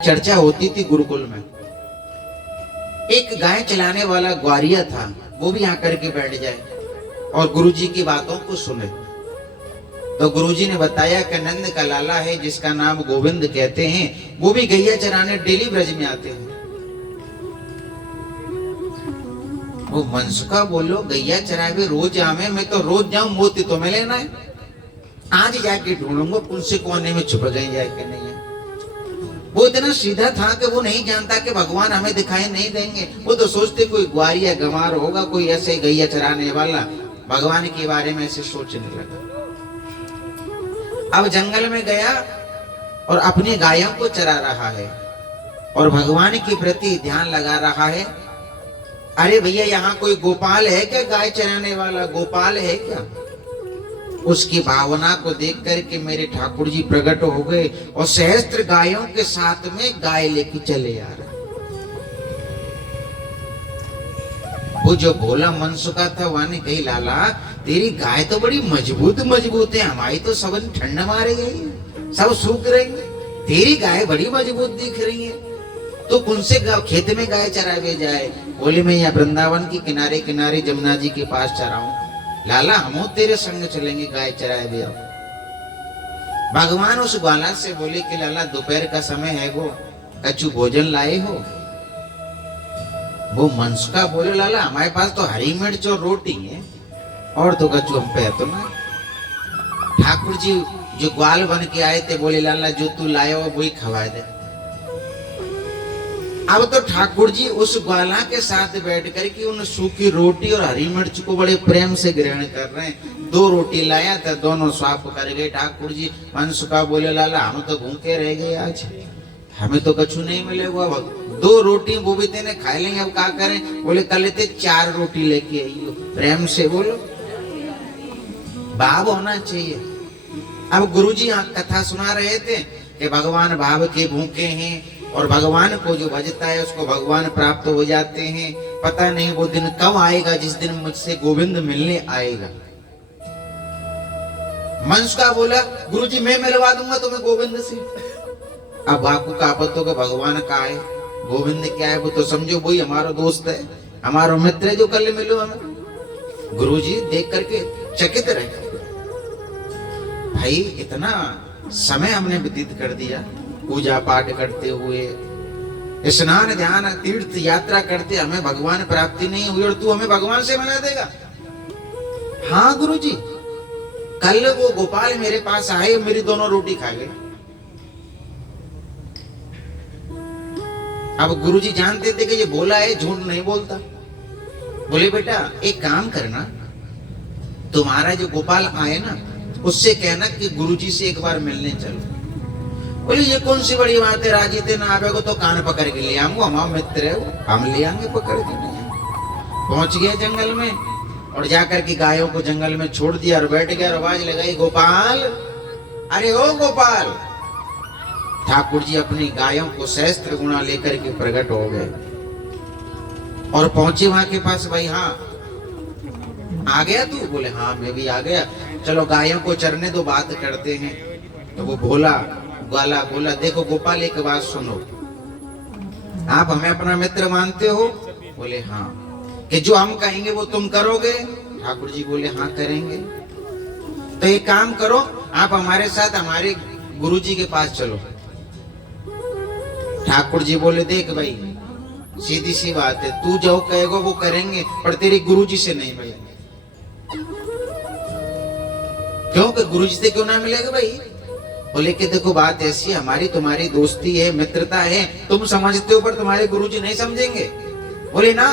चर्चा होती थी गुरुकुल में। एक गाय चलाने वाला ग्वारिया था, वो भी आकर के बैठ जाए और गुरुजी की बातों को सुने। तो गुरुजी ने बताया कि नंद का लाला है जिसका नाम गोविंद कहते हैं, वो भी गैया चराने डेली ब्रज में आते हैं। वो मनसुखा बोलो गैया चरावे रोज आवे, मैं तो रोज जाऊं, मोती तो मैं लेना है। आज जाके ढूंढूंगा उनसे कोने में छुप गई जाए कि नहीं है। वो इतना सीधा था कि वो नहीं जानता कि भगवान हमें दिखाई नहीं देंगे। वो तो सोचते कोई ग्वारिया गंवार होगा, कोई ऐसे गैया चराने वाला। भगवान के बारे में ऐसे सोचने लगा। अब जंगल में गया और अपनी गायों को चरा रहा है और भगवान के प्रति ध्यान लगा रहा है। अरे भैया, यहाँ कोई गोपाल है क्या? गाय चराने वाला गोपाल है क्या? उसकी भावना को देख करके मेरे ठाकुर जी प्रकट हो गए और सहस्त्र गायों के साथ में गाय लेके चले आ रहे। वो जो भोला मनसुखा था वहां ने कही, लाला तेरी गाय तो बड़ी मजबूत मजबूत है, हमारी तो सब ठंड मारे गई, सब सूख रही है। तेरी गाय बड़ी मजबूत दिख रही है, तो उनसे खेत में गाय चरावे जाए। बोले मैं यहाँ वृंदावन के किनारे किनारे जमुना जी के पास चराऊं। लाला हम तेरे संग चलेंगे, गाय चराए भी आओ। भगवान उस ग्वाला से बोले कि लाला दोपहर का समय है, वो कछु भोजन लाए हो? वो मनसुखा बोले, लाला हमारे पास तो हरी मिर्च और रोटी है, और तो कछु हम पे तो ना। ठाकुर जी जो ग्वाल बन के आए थे बोले, लाला जो तू लाया हो वही खवा दे। अब तो ठाकुर जी उस ग्वाला के साथ बैठ कर के उन सूखी रोटी और हरी मिर्च को बड़े प्रेम से ग्रहण कर रहे हैं। 2 रोटी लाया था, दोनों स्वाप कर गए ठाकुर जी। मनसुखा बोले, लाला हम तो भूखे रह गए, आज हमें तो कछु नहीं मिलेगा। 2 रोटी वो भी तेने खा लेंगे, अब क्या करें? बोले कल ते 4 रोटी लेके आई हो। प्रेम से बोलो, भाव होना चाहिए। अब गुरुजी कथा सुना रहे थे कि भगवान भाव के भूखे हैं और भगवान को जो भजता है उसको भगवान प्राप्त हो जाते हैं। पता नहीं वो दिन कब आएगा जिस दिन मुझसे गोविंद मिलने आएगा। मनसुखा बोला, गुरुजी मैं मिलवा दूंगा तुम्हें गोविंद से। अब आपको का पता कि भगवान का है, गोविंद क्या है? वो तो समझो वही हमारा दोस्त है, हमारा मित्र है जो कल मिलो हमें। गुरुजी देख करके चकित रहे। भाई इतना समय हमने व्यतीत कर दिया पूजा पाठ करते हुए, स्नान ध्यान तीर्थ यात्रा करते, हमें भगवान प्राप्ति नहीं हुई और तू हमें भगवान से मिला देगा? हाँ गुरुजी, कल वो गोपाल मेरे पास आए, मेरी दोनों रोटी खा गए। अब गुरुजी जानते थे कि ये बोला है, झूठ नहीं बोलता। बोले बेटा एक काम करना, तुम्हारा जो गोपाल आए ना उससे कहना कि गुरुजी से एक बार मिलने चलो। बोले ये कौन सी बड़ी बात है, राजी थे ना आवे को तो कान पकड़ के ले आऊंगा, हमारा मित्र है वो, हम ले आएंगे पकड़ के। पहुंच गए जंगल में और जाकर के गायों को जंगल में छोड़ दिया और बैठ गया और आवाज लगाई, गोपाल, अरे ओ गोपाल। ठाकुर जी अपनी गायों को सहस्त्र गुणा लेकर के प्रकट हो गए और पहुंचे वहां के पास। भाई हाँ आ गया तू? बोले हाँ मैं भी आ गया, चलो गायों को चरने दो, बात करते हैं। तो वो बोला ग्वाला बोला, देखो गोपाल एक बात सुनो, आप हमें अपना मित्र मानते हो? बोले हाँ। कि जो हम कहेंगे वो तुम करोगे? ठाकुर जी बोले हाँ करेंगे। तो एक काम करो, आप हमारे साथ हमारे गुरुजी के पास चलो। ठाकुर जी बोले, देख भाई सीधी सी बात है, तू जो कहेगा वो करेंगे, पर तेरे गुरुजी से नहीं भाई। क्यों? कि गुरुजी से क्यों ना मिलेगा भाई? बोले कि देखो बात ऐसी, हमारी तुम्हारी दोस्ती है, मित्रता है, तुम समझते हो पर तुम्हारे गुरुजी नहीं समझेंगे। बोले ना,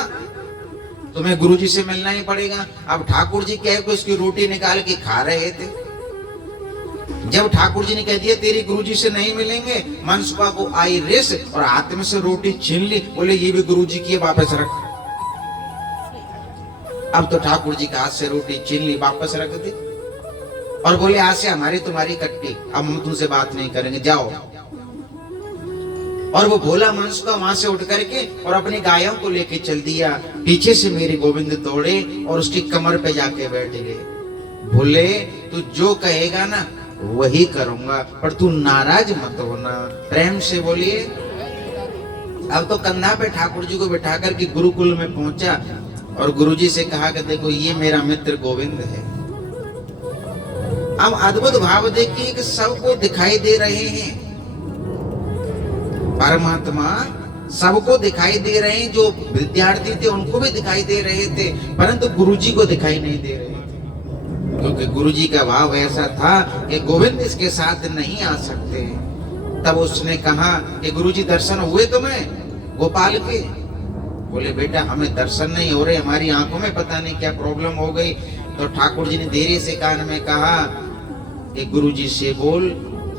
तुम्हें गुरुजी से मिलना ही पड़ेगा। अब ठाकुर जी क्या है कि उसकी रोटी निकाल के खा रहे थे। जब ठाकुर जी ने कह दिया तेरी गुरुजी से नहीं मिलेंगे, मनसुखा को आई रेस और हाथ में से रोटी छीन ली। बोले ये भी गुरुजी की है, वापस रख। अब तो ठाकुर जी के हाथ से रोटी छीन ली, वापस रख दी और बोले आज से हमारी तुम्हारी कट्टी, अब हम तुमसे बात नहीं करेंगे, जाओ। और वो भोला मनसुखा वहां से उठ करके और अपनी गायों को लेके चल दिया। पीछे से मेरे गोविंद दौड़े और उसकी कमर पे जाके बैठ गए। बोले तू जो कहेगा ना वही करूंगा, पर तू नाराज मत होना। प्रेम से बोलिए अब तो कंधा पे ठाकुर जी को बिठा कर के गुरुकुल में पहुंचा और गुरुजी से कहा कि देखो ये मेरा मित्र गोविंद है। अब अद्भुत भाव देखिए कि सबको दिखाई दे रहे हैं, परमात्मा सबको दिखाई दे रहे हैं, जो विद्यार्थी थे उनको भी दिखाई दे रहे थे, परंतु गुरुजी को दिखाई नहीं दे रहे थे, क्योंकि गुरुजी का भाव ऐसा था कि गोविंद इसके साथ नहीं आ सकते। तब उसने कहा कि गुरुजी दर्शन हुए तुम्हें गोपाल के? बोले बेटा हमें दर्शन नहीं हो रहे, हमारी आंखों में पता नहीं क्या प्रॉब्लम हो गई। तो ठाकुर जी ने धीरे से कान में कहा कि गुरुजी से बोल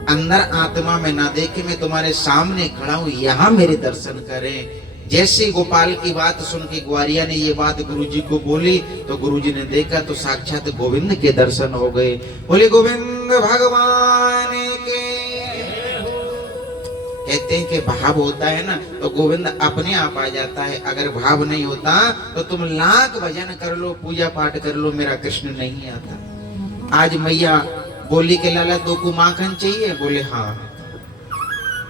अंदर आत्मा में ना देखे, मैं तुम्हारे सामने खड़ा हूं, यहां मेरे दर्शन करें। जैसे गोपाल की बात सुन के ग्वारिया ने ये बात गुरुजी को बोली तो गुरुजी ने देखा तो साक्षात गोविंद के दर्शन हो गए। बोले गोविंद भगवान के। कहते हैं कि भाव होता है ना तो गोविंद अपने आप आ जाता है, अगर भाव नहीं होता तो तुम लाख भजन कर लो, पूजा पाठ कर लो, मेरा कृष्ण नहीं आता। आज मैया बोली के लाला 2 को माखन चाहिए? बोले हाँ।